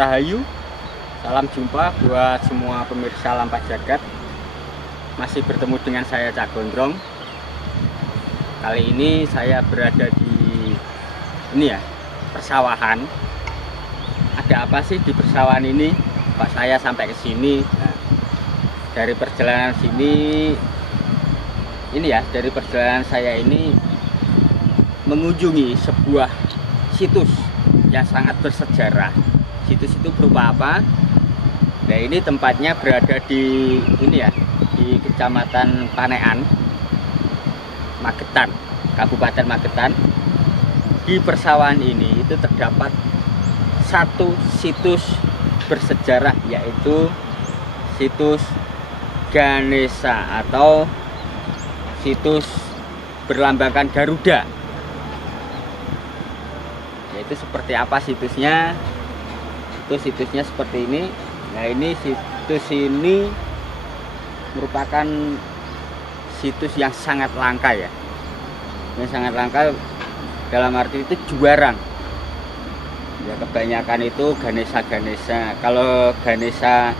Rahayu, salam jumpa buat semua pemirsa Lampak Jagat. Masih bertemu dengan saya Cak Gondrong. Kali ini saya berada di persawahan. Ada apa sih di persawahan ini? Pak saya sampai ke sini. Nah, dari perjalanan saya ini mengunjungi sebuah situs yang sangat bersejarah. Situs itu berupa apa? Nah, ini tempatnya berada di di Kecamatan Panekan, Magetan, Kabupaten Magetan. Di persawahan ini itu terdapat satu situs bersejarah, yaitu situs Ganesha atau situs berlambangkan Garuda. Yaitu seperti apa situsnya? Itu situsnya seperti ini. Nah, ini situs ini merupakan situs yang sangat langka ya. Yang sangat langka dalam arti itu jarang. Ya, kebanyakan itu Ganesha. Kalau Ganesha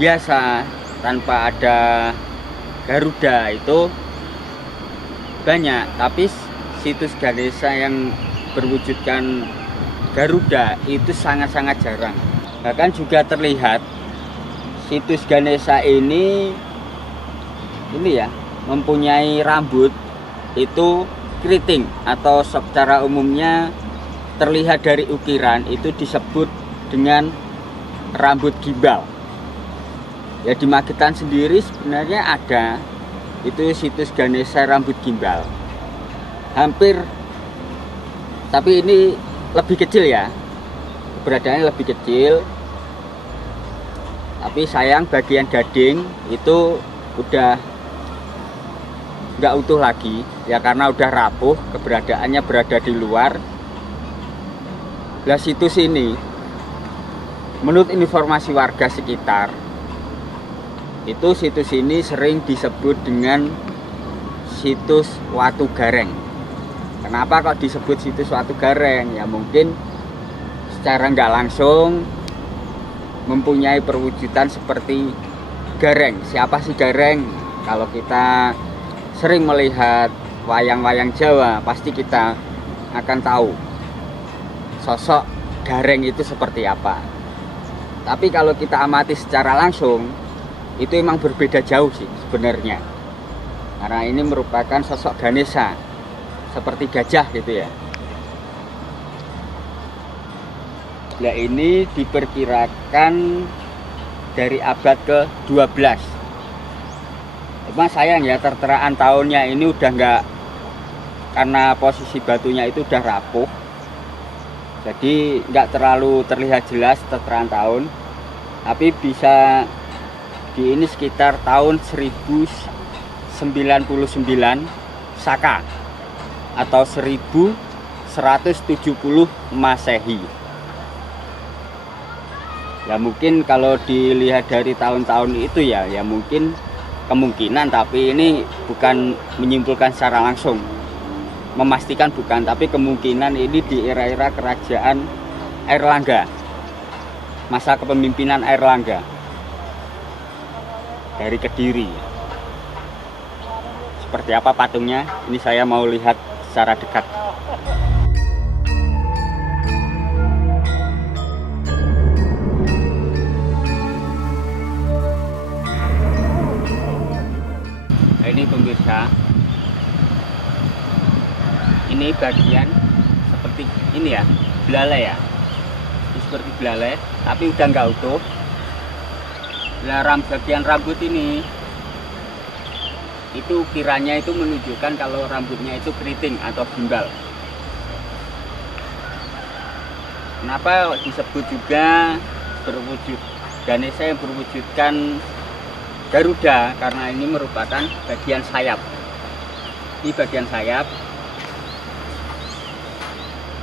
biasa tanpa ada Garuda itu banyak, tapi situs Ganesha yang berwujudkan Garuda itu sangat-sangat jarang. Bahkan juga terlihat situs Ganesha ini mempunyai rambut itu keriting, atau secara umumnya terlihat dari ukiran itu disebut dengan rambut gimbal. Ya, di Magetan sendiri sebenarnya ada itu situs Ganesha rambut gimbal. Hampir, tapi ini lebih kecil ya, keberadaannya lebih kecil. Tapi sayang bagian gading itu udah nggak utuh lagi ya, karena udah rapuh, keberadaannya berada di luar. Nah, situs ini menurut informasi warga sekitar itu situs ini sering disebut dengan situs Watu Gareng. Kenapa kok disebut situs Watu Gareng? Ya mungkin secara nggak langsung mempunyai perwujudan seperti gareng. Siapa sih gareng? Kalau kita sering melihat wayang-wayang Jawa, pasti kita akan tahu sosok gareng itu seperti apa. Tapi kalau kita amati secara langsung, itu emang berbeda jauh sih sebenarnya. Karena ini merupakan sosok Ganesha, seperti gajah gitu ya. Nah, ini diperkirakan dari abad ke-12. Cuma sayang ya, terteraan tahunnya ini udah nggak, karena posisi batunya itu udah rapuh, jadi nggak terlalu terlihat jelas terteraan tahun. Tapi bisa di ini sekitar tahun 1099 Saka atau 1170 Masehi. Ya mungkin kalau dilihat dari tahun-tahun itu ya mungkin kemungkinan, tapi ini bukan menyimpulkan secara langsung, memastikan bukan, tapi kemungkinan ini di era-era kerajaan Airlangga, masa kepemimpinan Airlangga dari Kediri. Seperti apa patungnya? Ini saya mau lihat secara dekat. Nah, ini pemirsa, ini bagian seperti ini ya, belalai ya. Ini seperti belalai, tapi udah nggak utuh. Nah, bagian rambut ini itu kiranya itu menunjukkan kalau rambutnya itu keriting atau gimbal. Kenapa disebut juga berwujud Ganesha yang berwujudkan Garuda? Karena ini merupakan bagian sayap. Ini bagian sayap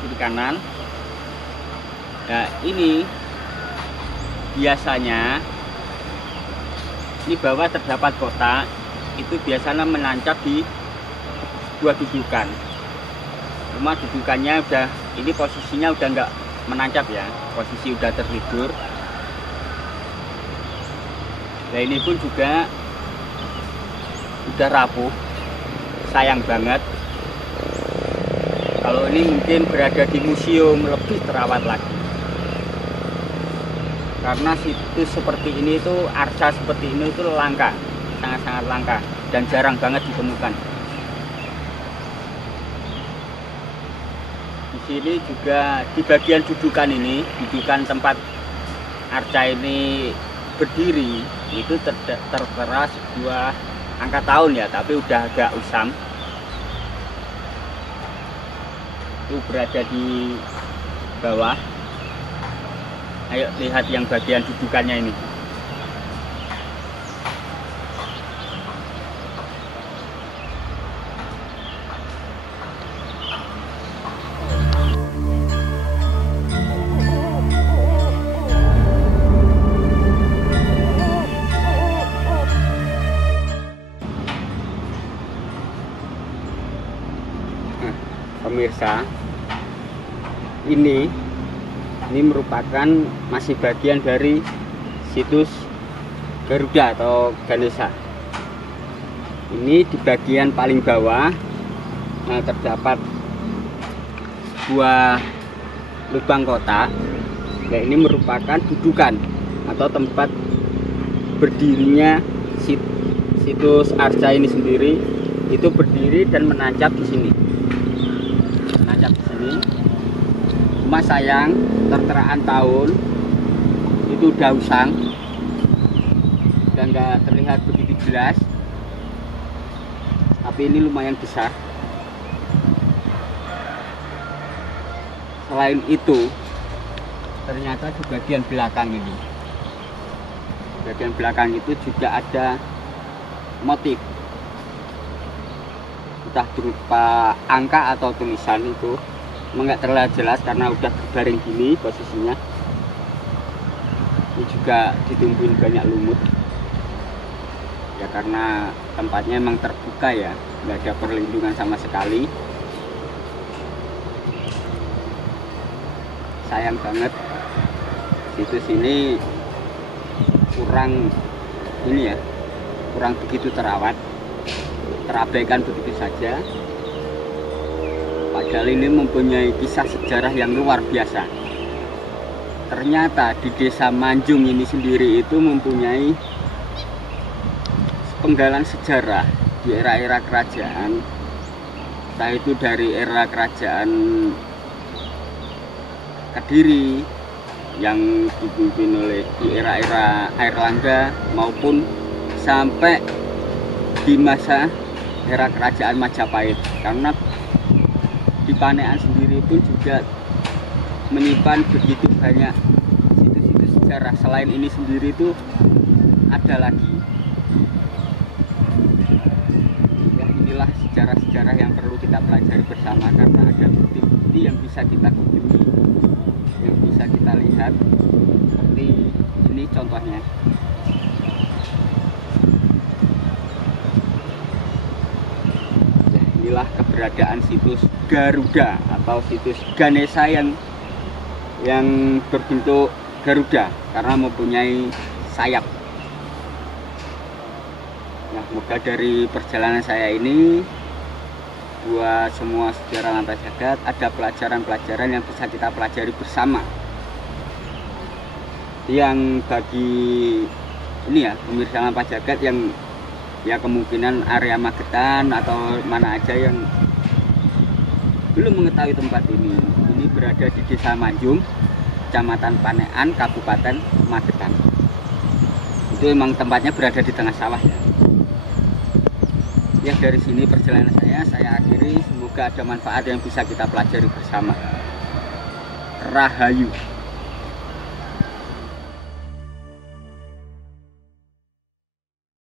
kiri kanan. Nah, ini biasanya di bawah terdapat kotak, itu biasanya menancap di sebuah dudukan. Cuma dudukannya udah, ini posisinya udah nggak menancap ya, posisi udah tertidur. Nah ini pun juga udah rapuh, sayang banget. Kalau ini mungkin berada di museum lebih terawat lagi, karena situs seperti ini itu, arca seperti ini itu langka, sangat-sangat langka dan jarang banget ditemukan. Di sini juga di bagian dudukan ini, dudukan tempat arca ini berdiri itu tertera sebuah angka tahun ya, tapi udah agak usang. Itu berada di bawah. Ayo lihat yang bagian dudukannya ini. Pemirsa, ini merupakan masih bagian dari situs Garuda atau Ganesha. Ini di bagian paling bawah, nah, terdapat sebuah lubang kotak. Nah, ini merupakan dudukan atau tempat berdirinya situs arca ini sendiri. Itu berdiri dan menancap di sini. Cuma sayang, terteraan tahun itu udah usang dan nggak terlihat begitu jelas, tapi ini lumayan besar. Selain itu, ternyata di bagian belakang ini, bagian belakang itu juga ada motif, entah berupa angka atau tulisan. Itu nggak terlihat jelas karena udah berbaring gini posisinya. Ini juga ditumbuhin banyak lumut ya, karena tempatnya emang terbuka ya, nggak ada perlindungan sama sekali. Sayang banget situs ini kurang ini ya, kurang begitu terawat, terabaikan begitu saja. Padahal ini mempunyai kisah sejarah yang luar biasa. Ternyata di Desa Manjung ini sendiri itu mempunyai penggalan sejarah di era-era kerajaan. Entah itu dari era kerajaan Kediri yang dipimpin oleh di era-era Airlangga, maupun sampai di masa era kerajaan Majapahit. Karena di Panean sendiri pun juga menyimpan begitu banyak situs-situs sejarah. Selain ini sendiri itu ada lagi ya. Inilah sejarah-sejarah yang perlu kita pelajari bersama, karena ada bukti-bukti yang bisa kita kunjungi, yang bisa kita lihat. Seperti ini contohnya. Inilah keberadaan situs Garuda atau situs Ganesha yang berbentuk Garuda karena mempunyai sayap. Nah, semoga dari perjalanan saya ini, buat semua sejarah Lampa Jagat, ada pelajaran-pelajaran yang bisa kita pelajari bersama. Yang bagi ini ya, pemirsa Lampa Jagat yang ya kemungkinan area Magetan atau mana aja yang belum mengetahui tempat ini berada di Desa Manjung, Kecamatan Panean, Kabupaten Magetan. Itu memang tempatnya berada di tengah sawah ya. Ya, dari sini perjalanan saya akhiri. Semoga ada manfaat yang bisa kita pelajari bersama. Rahayu.